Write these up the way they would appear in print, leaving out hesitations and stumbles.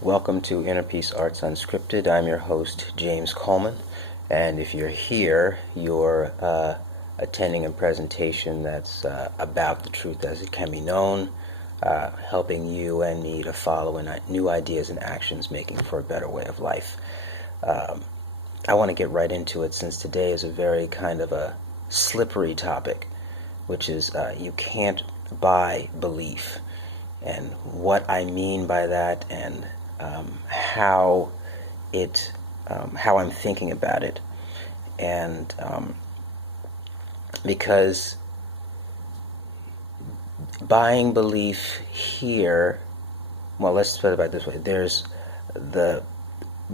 Welcome to Inner Peace Arts Unscripted. I'm your host, James Coleman, and if you're here, you're attending a presentation that's about the truth as it can be known, helping you and me to follow in new ideas and actions, making for a better way of life. I want to get right into it since today is a very kind of a slippery topic, which is you can't buy belief, and what I mean by that, and how I'm thinking about it, and because buying belief here, well, let's put it by this way: there's the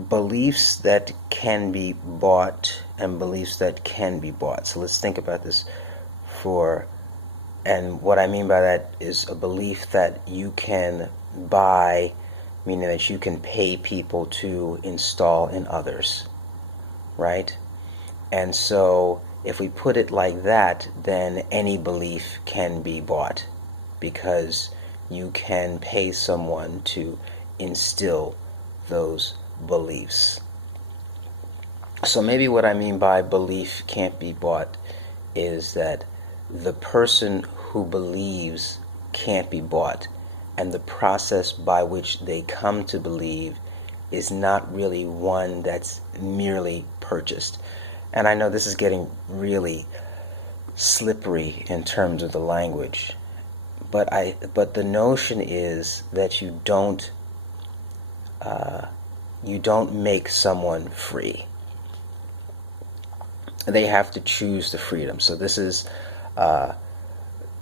beliefs that can be bought and beliefs that can be bought. So let's think about this and what I mean by that is a belief that you can buy, meaning that you can pay people to install in others, right? And so if we put it like that, then any belief can be bought because you can pay someone to instill those beliefs. So maybe what I mean by belief can't be bought is that the person who believes can't be bought, and the process by which they come to believe is not really one that's merely purchased. And I know this is getting really slippery in terms of the language, but the notion is that you don't make someone free. They have to choose the freedom. So this is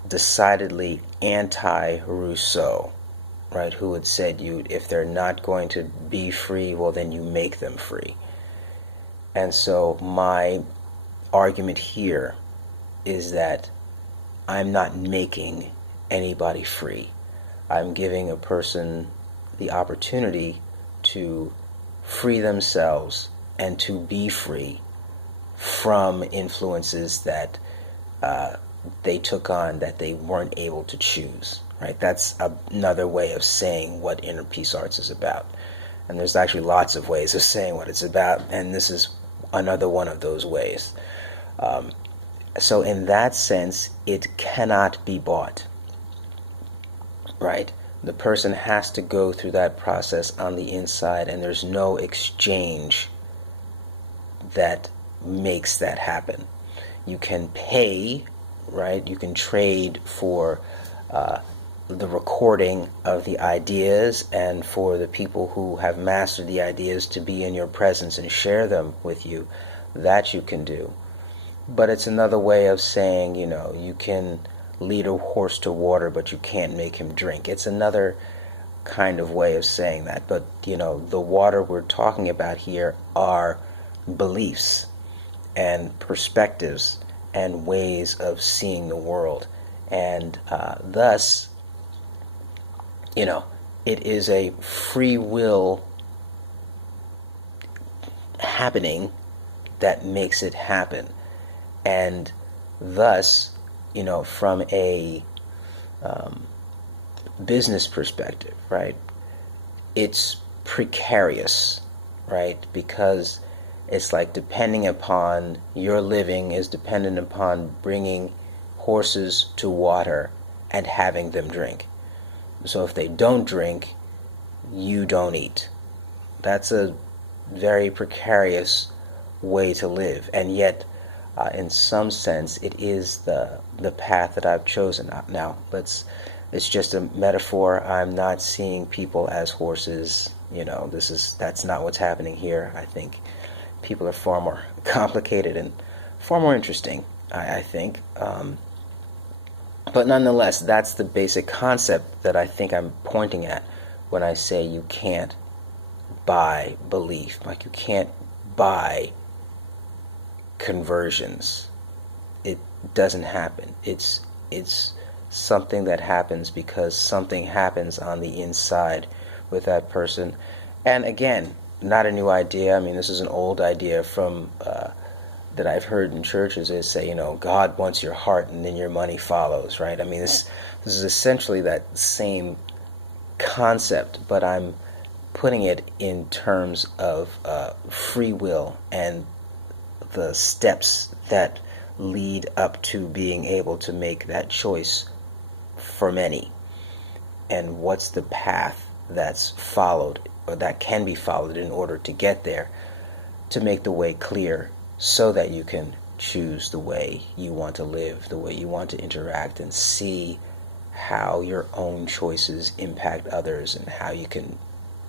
decidedly anti-Rousseau, right? Who had said if they're not going to be free, well, then you make them free. And so my argument here is that I'm not making anybody free. I'm giving a person the opportunity to free themselves and to be free from influences that they took on that they weren't able to choose, right? That's another way of saying what Inner Peace Arts is about. And there's actually lots of ways of saying what it's about, and this is another one of those ways. So in that sense, it cannot be bought, right? The person has to go through that process on the inside, and there's no exchange that makes that happen. You can pay, right? You can trade for the recording of the ideas and for the people who have mastered the ideas to be in your presence and share them with you. That you can do. But it's another way of saying, you can lead a horse to water, but you can't make him drink. It's another kind of way of saying that. But, the water we're talking about here are beliefs and perspectives and ways of seeing the world. And thus, it is a free will happening that makes it happen. And thus, from a business perspective, right, it's precarious, right, because it's like depending upon your living is dependent upon bringing horses to water and having them drink. So if they don't drink, you don't eat. That's a very precarious way to live, and yet in some sense it is the path that I've chosen. Now it's just a metaphor. I'm not seeing people as horses. That's not what's happening here. I think people are far more complicated and far more interesting, I think. But nonetheless, that's the basic concept that I think I'm pointing at when I say you can't buy belief. Like, you can't buy conversions. It doesn't happen. It's something that happens because something happens on the inside with that person. And again, not a new idea. I mean, this is an old idea from that I've heard in churches. Is say, God wants your heart and then your money follows, right? I mean, this is essentially that same concept, but I'm putting it in terms of free will and the steps that lead up to being able to make that choice for many, and what's the path that's followed or that can be followed in order to get there, to make the way clear so that you can choose the way you want to live, the way you want to interact, and see how your own choices impact others and how you can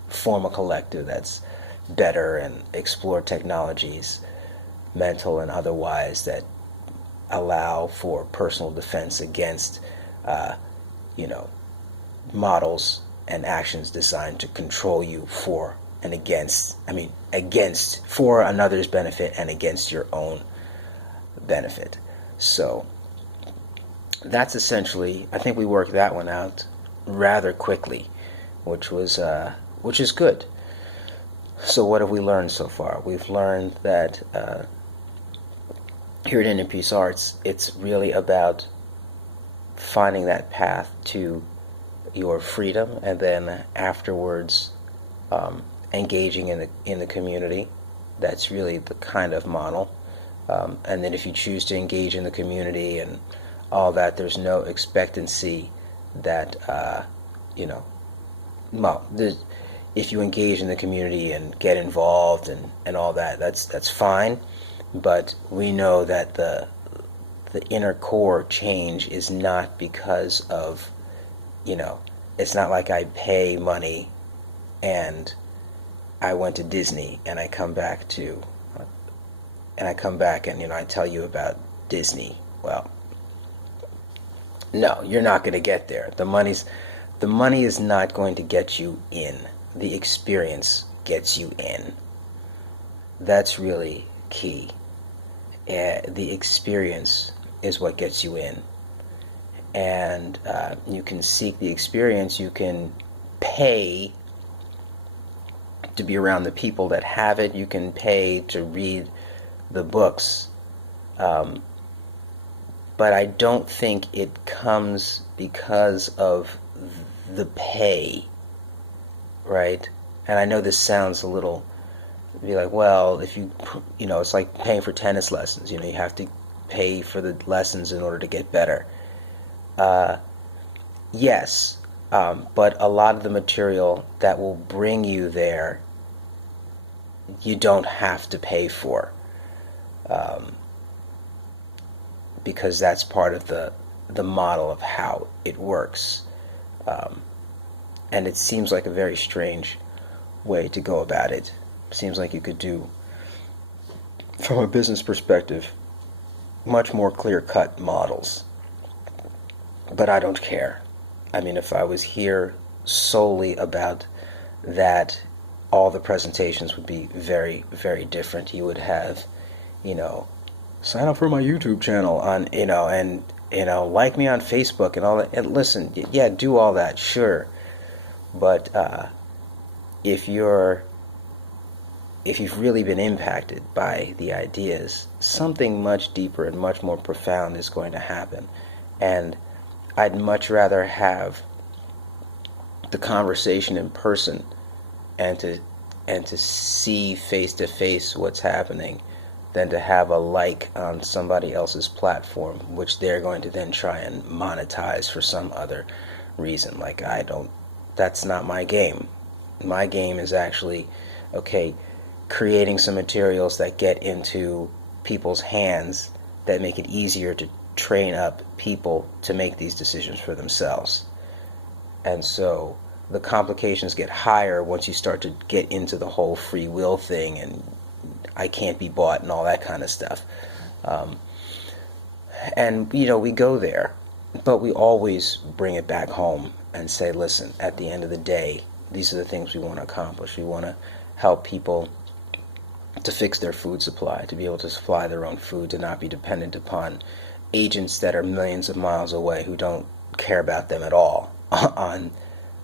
form a collective that's better and explore technologies, mental and otherwise, that allow for personal defense against models and actions designed to control you for and against for another's benefit and against your own benefit. So that's essentially, I think we worked that one out rather quickly, which is good. So what have we learned so far? We've learned that here at Inner Peace Arts, it's really about finding that path to your freedom, and then afterwards engaging in the community. That's really the kind of model. And then if you choose to engage in the community and all that, there's no expectancy that if you engage in the community and get involved and all that, that's fine. But we know that the inner core change is not because of, it's not like I pay money and I went to Disney and I come back and I tell you about Disney. Well, no, you're not going to get there. The money is not going to get you in. The experience gets you in. That's really key. The experience is what gets you in. And you can seek the experience. You can pay to be around the people that have it. You can pay to read the books. But I don't think it comes because of the pay, right? And I know this sounds a little, be like, well, if it's like paying for tennis lessons. You have to pay for the lessons in order to get better. Yes, but a lot of the material that will bring you there, you don't have to pay for, because that's part of the model of how it works. And it seems like a very strange way to go about it. Seems like you could do, from a business perspective, much more clear-cut models. But I don't care. I mean, if I was here solely about that, all the presentations would be very, very different. You would have, sign up for my YouTube channel on, and, like me on Facebook and all that. And listen, yeah, do all that, sure. But if you've really been impacted by the ideas, something much deeper and much more profound is going to happen. And I'd much rather have the conversation in person and to see face to face what's happening than to have a like on somebody else's platform, which they're going to then try and monetize for some other reason. Like, that's not my game. My game is actually, creating some materials that get into people's hands that make it easier to train up people to make these decisions for themselves. And so the complications get higher once you start to get into the whole free will thing and I can't be bought and all that kind of stuff. And we go there, but we always bring it back home and say, listen, at the end of the day, these are the things we want to accomplish. We want to help people to fix their food supply, to be able to supply their own food, to not be dependent upon agents that are millions of miles away who don't care about them at all,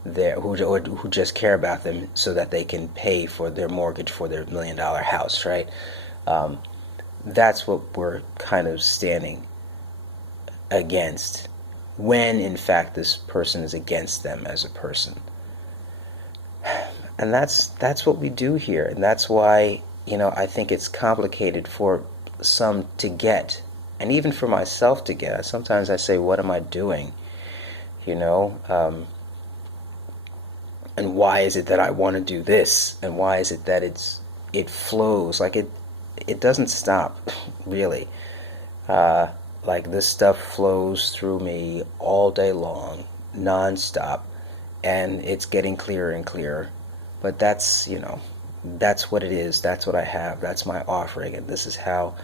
who just care about them so that they can pay for their mortgage for their $1 million house, right? That's what we're kind of standing against, when in fact this person is against them as a person. And that's what we do here, and that's why, I think it's complicated for some to get, and even for myself to get. Sometimes I say, what am I doing? And why is it that I want to do this? And why is it that it flows? Like it doesn't stop, really. Like this stuff flows through me all day long, nonstop, and it's getting clearer and clearer. But that's what it is. That's what I have. That's my offering, and this is how,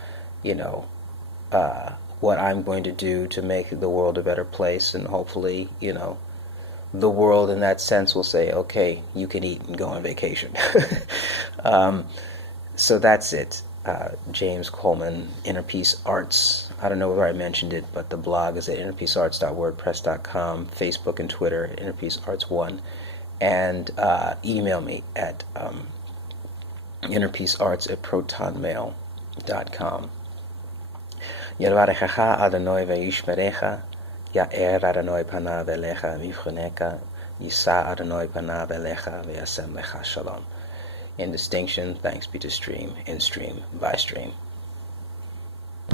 what I'm going to do to make the world a better place, and hopefully, the world in that sense will say, okay, you can eat and go on vacation. So that's it. James Coleman, Inner Peace Arts. I don't know whether I mentioned it, but the blog is at innerpeacearts.wordpress.com, Facebook and Twitter, innerpeacearts1, and email me at innerpeacearts@protonmail.com. Yalvarechacha Adonai ve'yishmerecha, Ya'er Adonai panav elecha v'yifchonecha, Yisa Adonai panav elecha ve'yasem lecha shalom. In distinction, thanks be to stream, in stream, by stream.